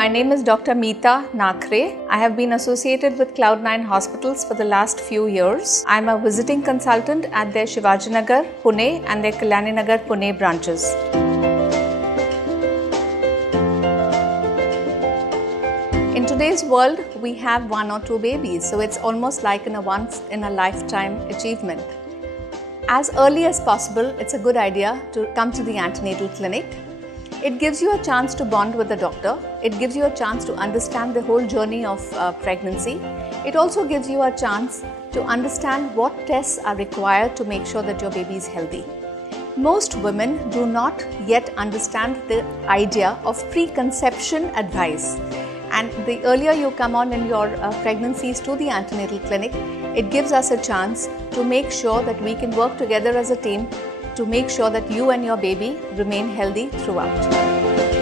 My name is Dr. Meeta Nakhare. I have been associated with Cloudnine hospitals for the last few years. I am a visiting consultant at their Shivajinagar, Pune and their Kalyaninagar, Pune branches. In today's world, we have 1 or 2 babies, so it's almost like a once in a lifetime achievement. As early as possible, it's a good idea to come to the antenatal clinic. It gives you a chance to bond with the doctor. It gives you a chance to understand the whole journey of pregnancy. It also gives you a chance to understand what tests are required to make sure that your baby is healthy. Most women do not yet understand the idea of preconception advice. And the earlier you come on in your pregnancies to the antenatal clinic, it gives us a chance to make sure that we can work together as a team to make sure that you and your baby remain healthy throughout.